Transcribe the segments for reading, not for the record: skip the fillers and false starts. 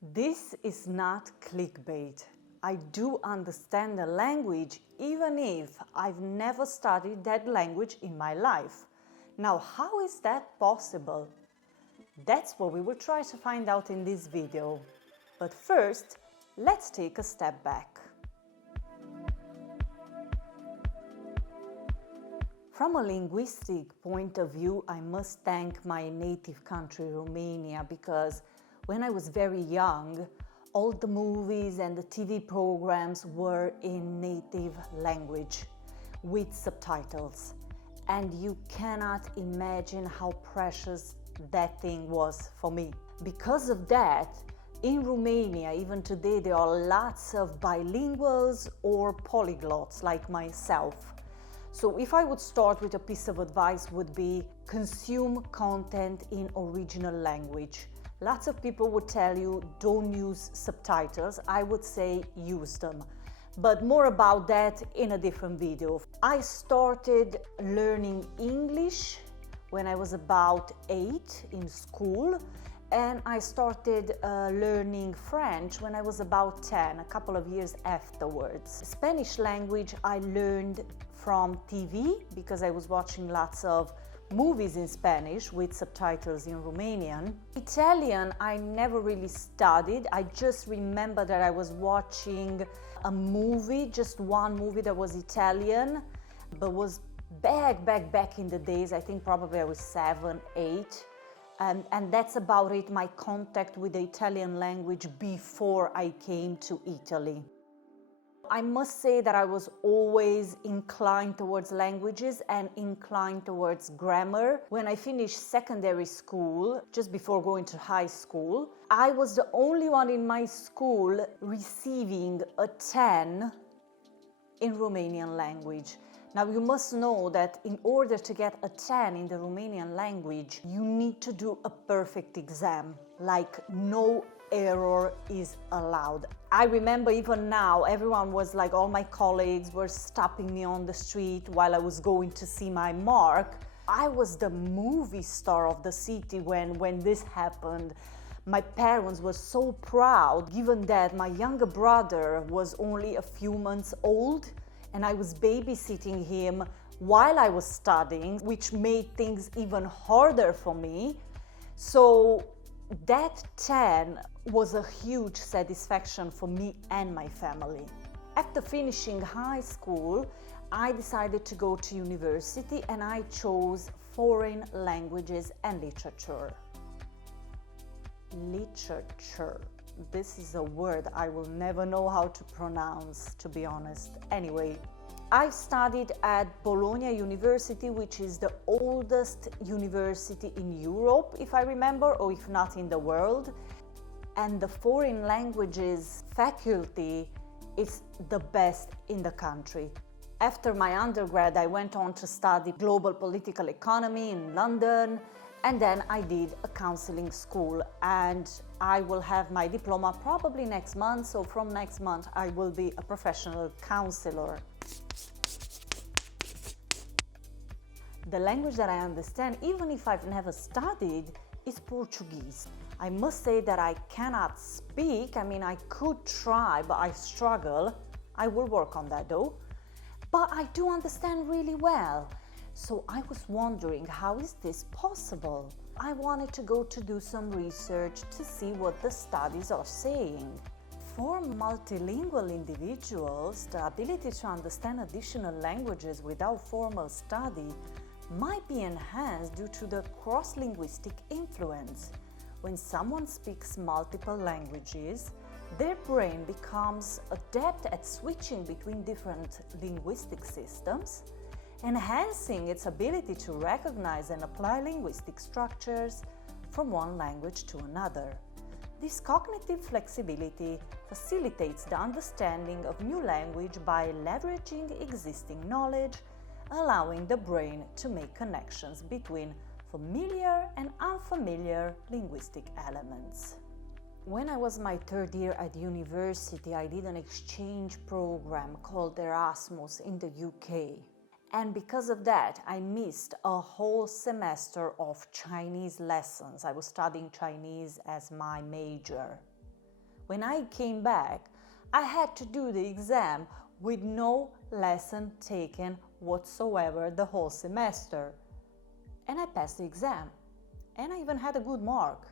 This is not clickbait. I do understand the language even if I've never studied that language in my life. Now, how is that possible? That's what we will try to find out in this video. But first, let's take a step back. From a linguistic point of view, I must thank my native country, Romania, because when I was very young, all the movies and the TV programs were in native language with subtitles. And you cannot imagine how precious that thing was for me. Because of that, in Romania, even today, there are lots of bilinguals or polyglots like myself. So if I would start with a piece of advice would be consume content in original language. Lots of people would tell you don't use subtitles. I would say use them. But more about that in a different video. I started learning English when I was about 8 in school, and I started learning French when I was about 10, a couple of years afterwards. Spanish language I learned from TV because I was watching lots of movies in Spanish with subtitles in Romanian. Italian I never really studied. I just remember that I was watching a movie, just one movie that was Italian, but was back in the days. I think probably I was 7, 8. And that's about it, my contact with the Italian language before I came to Italy. I must say that I was always inclined towards languages and inclined towards grammar. When I finished secondary school, just before going to high school, I was the only one in my school receiving a 10 in Romanian language. Now you must know that in order to get a 10 in the Romanian language, you need to do a perfect exam, like no error is allowed. I remember even now, everyone was like, all my colleagues were stopping me on the street while I was going to see my mark. I was the movie star of the city when this happened. My parents were so proud, given that my younger brother was only a few months old and I was babysitting him while I was studying, which made things even harder for me. So that 10 was a huge satisfaction for me and my family. After finishing high school, I decided to go to university and I chose foreign languages and literature. Literature. This is a word I will never know how to pronounce, to be honest. Anyway, I studied at Bologna University, which is the oldest university in Europe, if I remember, or if not in the world. And the foreign languages faculty is the best in the country. After my undergrad, I went on to study global political economy in London, and then I did a counseling school, and I will have my diploma probably next month. So from next month, I will be a professional counselor. The language that I understand, even if I've never studied, is Portuguese. I must say that I cannot speak. I mean, I could try, but I struggle. I will work on that though. But I do understand really well. So I was wondering, how is this possible? I wanted to go to do some research to see what the studies are saying. For multilingual individuals, the ability to understand additional languages without formal study might be enhanced due to the cross-linguistic influence. When someone speaks multiple languages, their brain becomes adept at switching between different linguistic systems, enhancing its ability to recognize and apply linguistic structures from one language to another. This cognitive flexibility facilitates the understanding of new language by leveraging existing knowledge, allowing the brain to make connections between familiar and unfamiliar linguistic elements. When I was my third year at university, I did an exchange program called Erasmus in the UK. And because of that, I missed a whole semester of Chinese lessons. I was studying Chinese as my major. When I came back, I had to do the exam with no lesson taken whatsoever the whole semester. And I passed the exam. And I even had a good mark.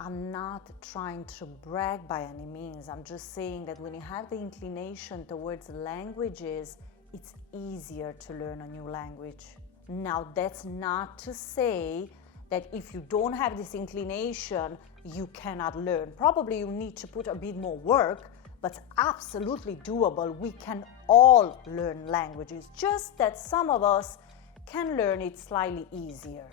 I'm not trying to brag by any means. I'm just saying that when you have the inclination towards languages, it's easier to learn a new language. Now, that's not to say that if you don't have this inclination, you cannot learn. Probably you need to put a bit more work, but absolutely doable. We can all learn languages, just that some of us can learn it slightly easier.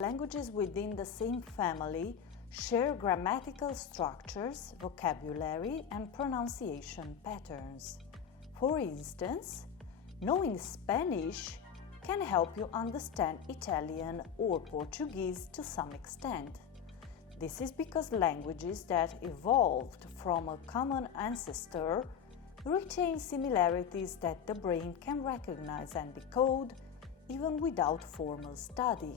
Languages within the same family share grammatical structures, vocabulary, and pronunciation patterns. For instance, knowing Spanish can help you understand Italian or Portuguese to some extent. This is because languages that evolved from a common ancestor retain similarities that the brain can recognize and decode even without formal study.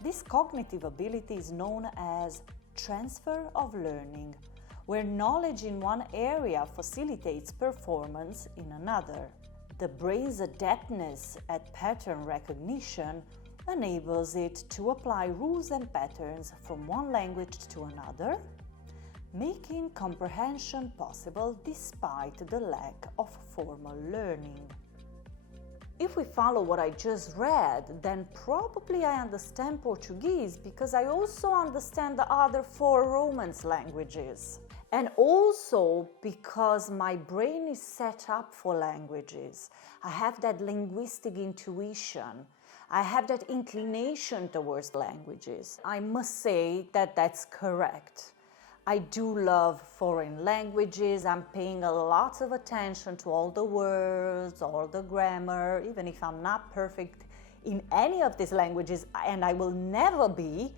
This cognitive ability is known as transfer of learning, where knowledge in one area facilitates performance in another. The brain's adeptness at pattern recognition enables it to apply rules and patterns from one language to another, making comprehension possible despite the lack of formal learning. If we follow what I just read, then probably I understand Portuguese because I also understand the other 4 Romance languages. And also because my brain is set up for languages. I have that linguistic intuition. I have that inclination towards languages. I must say that that's correct. I do love foreign languages. I'm paying a lot of attention to all the words, all the grammar, even if I'm not perfect in any of these languages, and I will never be.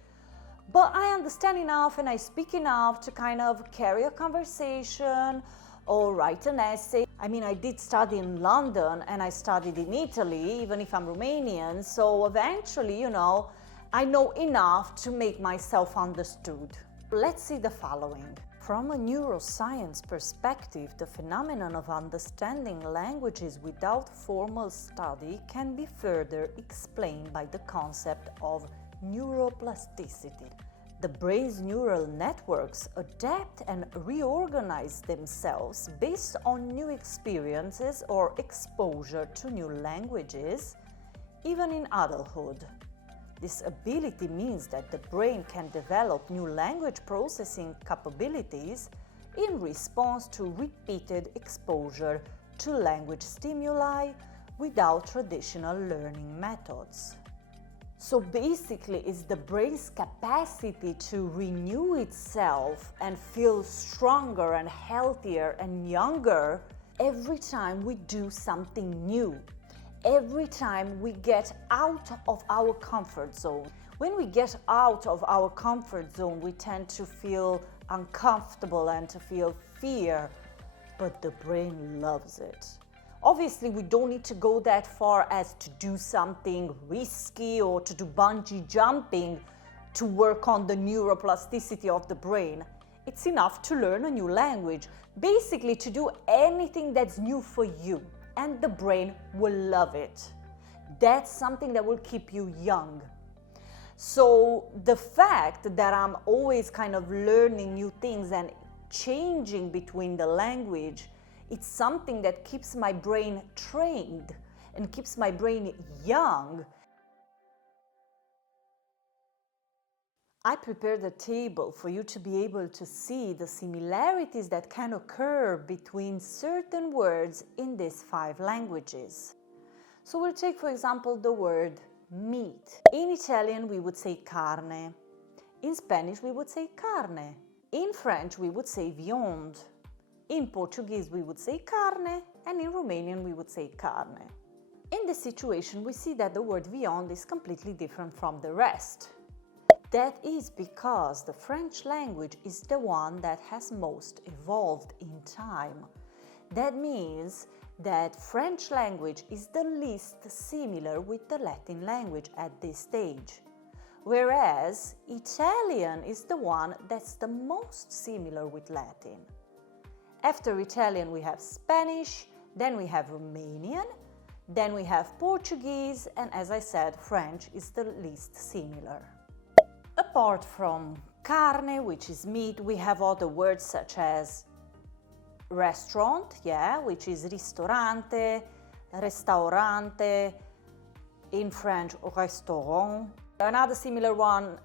But I understand enough and I speak enough to kind of carry a conversation or write an essay. I mean, I did study in London and I studied in Italy, even if I'm Romanian. So eventually, I know enough to make myself understood. Let's see the following. From a neuroscience perspective, the phenomenon of understanding languages without formal study can be further explained by the concept of neuroplasticity. The brain's neural networks adapt and reorganize themselves based on new experiences or exposure to new languages, even in adulthood. This ability means that the brain can develop new language processing capabilities in response to repeated exposure to language stimuli without traditional learning methods. So basically, it's the brain's capacity to renew itself and feel stronger and healthier and younger every time we do something new. Every time we get out of our comfort zone. When we get out of our comfort zone, we tend to feel uncomfortable and to feel fear, but the brain loves it. Obviously, we don't need to go that far as to do something risky or to do bungee jumping to work on the neuroplasticity of the brain. It's enough to learn a new language, basically to do anything that's new for you. And the brain will love it. That's something that will keep you young. So the fact that I'm always kind of learning new things and changing between the language, it's something that keeps my brain trained and keeps my brain young. I prepared a table for you to be able to see the similarities that can occur between certain words in these 5 languages. So we'll take, for example, the word meat. In Italian, we would say carne. In Spanish, we would say carne. In French, we would say viande. In Portuguese, we would say carne. And in Romanian, we would say carne. In this situation, we see that the word viande is completely different from the rest. That is because the French language is the one that has most evolved in time. That means that French language is the least similar with the Latin language at this stage, whereas Italian is the one that's the most similar with Latin. After Italian we have Spanish, then we have Romanian, then we have Portuguese, and as I said, French is the least similar. Apart from carne, which is meat, we have other words such as restaurant, which is ristorante, restaurante, in French, restaurant. Another similar one,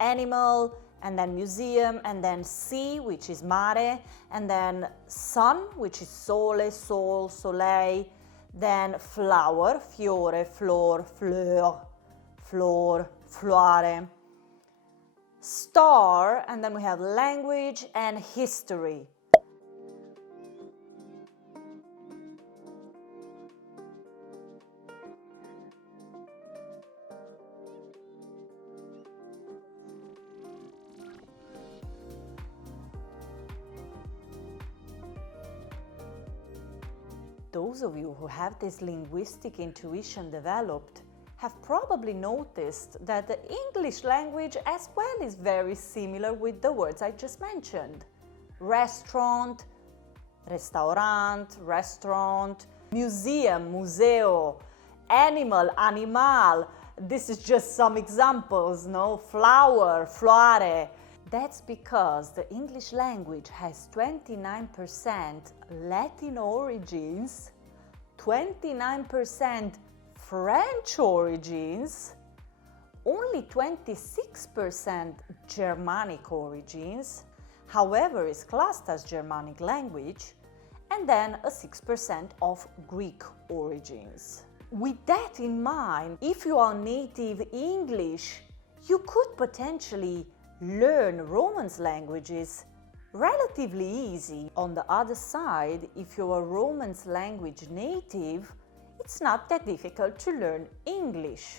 animal, and then museum, and then sea, which is mare, and then sun, which is sole, sol, soleil, then flower, fiore, flor, fleur, flor, floare, star, and then we have language and history. Those of you who have this linguistic intuition developed have probably noticed that the English language as well is very similar with the words I just mentioned. Restaurant, restaurant, restaurant, museum, museo, animal, animal. This is just some examples, no? Flower, floare. That's because the English language has 29% Latin origins, 29% French origins, only 26% Germanic origins, however is classed as Germanic language, and then a 6% of Greek origins. With that in mind, if you are native English, you could potentially learn Romance languages relatively easy. On the other side, if you're a Romance language native, it's not that difficult to learn English.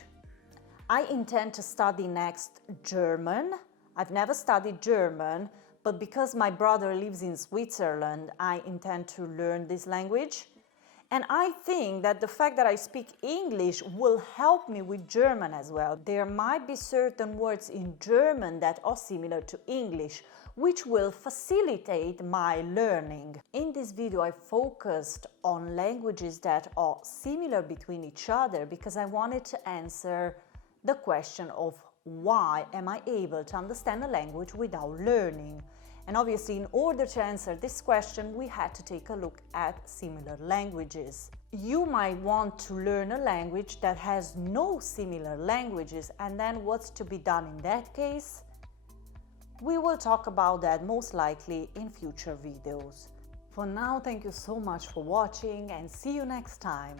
I intend to study next German. I've never studied German, but because my brother lives in Switzerland, I intend to learn this language. And I think that the fact that I speak English will help me with German as well. There might be certain words in German that are similar to English, which will facilitate my learning. In this video, I focused on languages that are similar between each other because I wanted to answer the question of why am I able to understand a language without learning? And obviously, in order to answer this question, we had to take a look at similar languages. You might want to learn a language that has no similar languages, and then what's to be done in that case? We will talk about that most likely in future videos. For now, thank you so much for watching and see you next time.